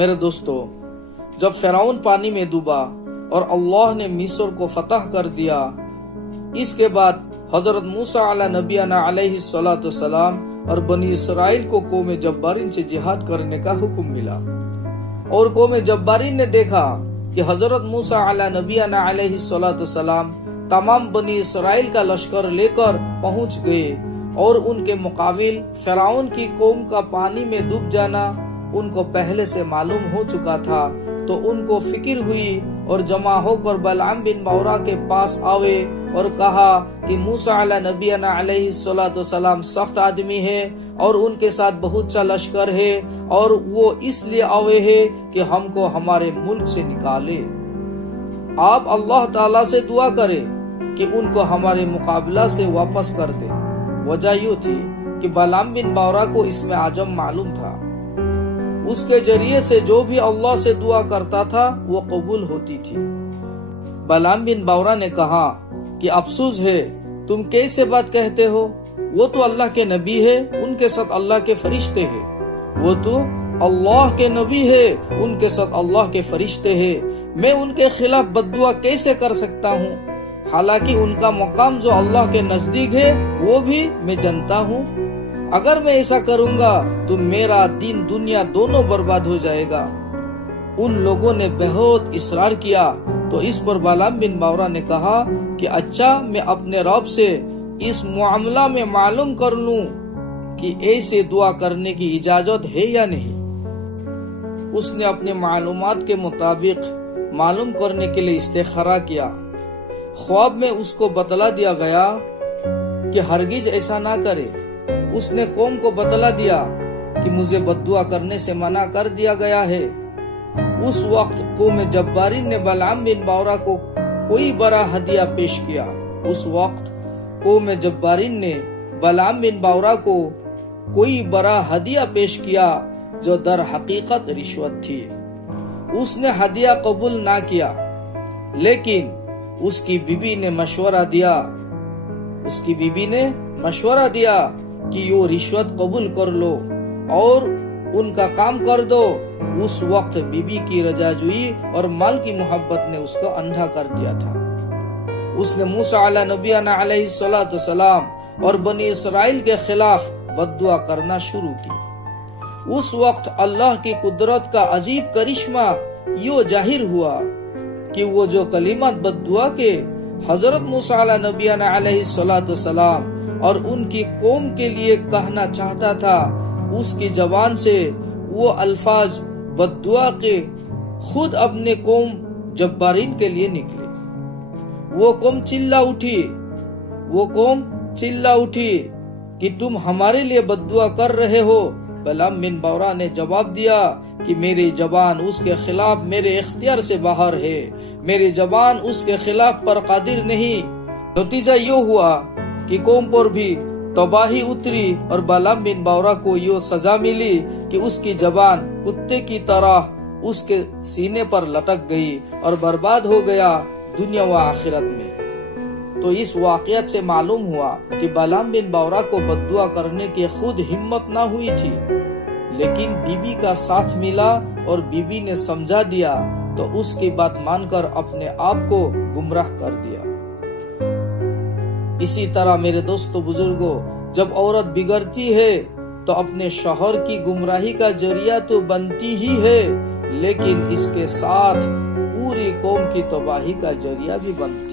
میرے دوستو، جب فرعون پانی میں ڈوبا اور اللہ نے مصر کو فتح کر دیا، اس کے بعد حضرت موسیٰ علیہ نبینا علیہ السلام اور بنی اسرائیل کو قوم جبارین سے جہاد کرنے کا حکم ملا، اور قوم جبارین نے دیکھا کہ حضرت موسیٰ علیہ نبینا علیہ السلام تمام بنی اسرائیل کا لشکر لے کر پہنچ گئے، اور ان کے مقابل فرعون کی قوم کا پانی میں ڈوب جانا ان کو پہلے سے معلوم ہو چکا تھا۔ تو ان کو فکر ہوئی اور جمع ہو کر بلعام بن باورا کے پاس آوے اور کہا کہ موسیٰ علیہ نبینا علیہ السلام سخت آدمی ہے اور ان کے ساتھ بہت سا لشکر ہے، اور وہ اس لیے آوے ہے کہ ہم کو ہمارے ملک سے نکالے۔ آپ اللہ تعالیٰ سے دعا کرے کہ ان کو ہمارے مقابلہ سے واپس کر دے۔ وجہ یہ تھی کہ بلعام بن باورا کو اس میں عجم معلوم تھا، اس کے ذریعے سے جو بھی اللہ سے دعا کرتا تھا وہ قبول ہوتی تھی۔ بلعام بن باورا نے کہا کہ افسوس ہے، تم کیسے بات کہتے ہو؟ وہ تو اللہ کے نبی ہے، ان کے ساتھ اللہ کے فرشتے ہیں۔ وہ تو اللہ کے نبی ہے، ان کے ساتھ اللہ کے فرشتے ہیں۔ میں ان کے خلاف بد دعا کیسے کر سکتا ہوں؟ حالانکہ ان کا مقام جو اللہ کے نزدیک ہے وہ بھی میں جانتا ہوں۔ اگر میں ایسا کروں گا تو میرا دین دنیا دونوں برباد ہو جائے گا۔ ان لوگوں نے بہت اصرار کیا، تو اس پر بلعام بن باورا نے کہا کہ اچھا، میں اپنے رب سے اس معاملہ میں معلوم کر لوں کہ ایسے دعا کرنے کی اجازت ہے یا نہیں۔ اس نے اپنے معلومات کے مطابق معلوم کرنے کے لیے استخارہ کیا۔ خواب میں اس کو بتلا دیا گیا کہ ہرگز ایسا نہ کرے۔ اس نے قوم کو بتلا دیا کہ مجھے بد دعا کرنے سے منع کر دیا گیا ہے۔ اس وقت قوم جبارین نے بلعام بن باورا کو کوئی بڑا ہدیہ پیش کیا۔ اس وقت قوم جبارین نے بلعام بن باورا کو کوئی بڑا ہدیہ پیش کیا جو در حقیقت رشوت تھی۔ اس نے ہدیہ قبول نہ کیا، لیکن اس کی بیوی نے مشورہ دیا کہ یہ رشوت قبول کر لو اور ان کا کام کر دو۔ اس وقت بیوی کی رضا جوئی اور مال کی محبت نے اس کو اندھا کر دیا تھا۔ اس نے موسیٰ علیہ نبینا علیہ السلام اور بنی اسرائیل کے خلاف بد دعا کرنا شروع کی۔ اس وقت اللہ کی قدرت کا عجیب کرشمہ یہ ظاہر ہوا کہ وہ جو کلمات بد دعا کے حضرت موسیٰ علیہ نبینا علیہ السلام اور ان کی قوم کے لیے کہنا چاہتا تھا، اس کی زبان سے وہ الفاظ بد دعا کے خود اپنے قوم جبارین کے لیے نکلے۔ وہ قوم چلا اٹھی کہ تم ہمارے لیے بد دعا کر رہے ہو۔ بلعام بن باورا نے جواب دیا کہ میری زبان اس کے خلاف میرے اختیار سے باہر ہے، میری زبان اس کے خلاف پر قادر نہیں۔ نتیجہ یہ ہوا کہ قوم پر بھی تباہی اتری اور بلعام بن باورا کو یہ سزا ملی کہ اس کی زبان کتے کی طرح اس کے سینے پر لٹک گئی اور برباد ہو گیا دنیا و آخرت میں۔ تو اس واقعات سے معلوم ہوا کہ بلعام بن باورا کو بد دعا کرنے کی خود ہمت نہ ہوئی تھی، لیکن بیوی کا ساتھ ملا اور بیوی نے سمجھا دیا تو اس کی بات مان کر اپنے آپ کو گمراہ کر دیا۔ اسی طرح میرے دوستو بزرگوں، جب عورت بگڑتی ہے تو اپنے شوہر کی گمراہی کا ذریعہ تو بنتی ہی ہے، لیکن اس کے ساتھ پوری قوم کی تباہی کا ذریعہ بھی بنتی ہے۔